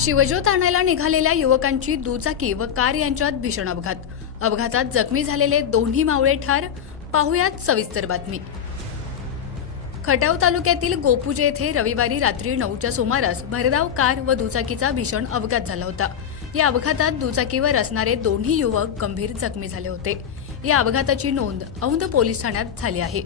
शिवज्योत आणायला निघालेल्या युवकांची दुचाकी व कार यांच्यात भीषण अपघात. अपघातात जखमी झालेले दोन्ही मावळे ठार. पाहुयात सविस्तर बातमी. खटाव तालुक्यातील गोपुजे येथे रविवारी रात्री नऊच्या सुमारास भरधाव कार व दुचाकीचा भीषण अपघात झाला होता. या अपघातात दुचाकीवर असणारे दोन्ही युवक गंभीर जखमी झाले होते. या अपघाताची नोंद औंध पोलीस ठाण्यात झाली आहे.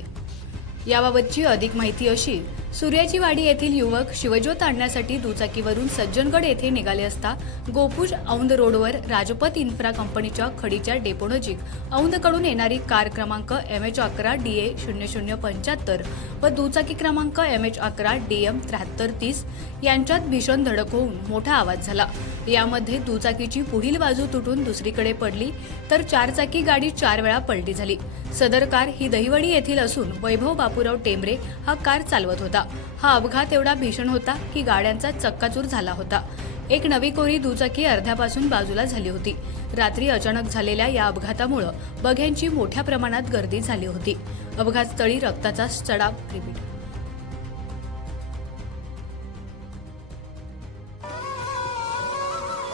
याबाबतची अधिक माहिती अशी सूर्याची वाडी येथील युवक शिवज्योत आणण्यासाठी दुचाकीवरून सज्जनगड येथे निघाले असता गोपुज औंध रोडवर राजपथ इन्फ्रा कंपनीच्या खडीच्या डेपोनजीक औंधकडून येणारी कार क्रमांक एम एच अकरा डी ए शून्य शून्य पंच्याहत्तर व दुचाकी क्रमांक एम एच अकरा डी एम त्र्याहत्तर तीस यांच्यात भीषण धडक होऊन मोठा आवाज झाला. यामध्ये दुचाकीची पुढील बाजू तुटून दुसरीकडे पडली तर चारचाकी गाडी चार वेळा पलटी झाली. सदर कार ही दहिवडी येथील असून वैभव बापूराव टेंबरे हा कार चालवत होता. हा अपघात एवढा भीषण होता की गाड्यांचा चक्काचूर झाला होता. एक नवी कोरी दुचाकी अर्ध्यापासून बाजूला झाली होती. रात्री अचानक झालेल्या या अपघातामुळं बघ्यांची मोठ्या प्रमाणात गर्दी झाली होती. अपघातस्थळी रक्ताचा चढाव रिपीट.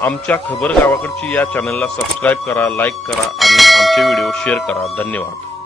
आमच्या खबर गावाकडची या चॅनलला सबस्क्राईब करा लाईक करा आणि आमचे व्हिडिओ शेअर करा. धन्यवाद.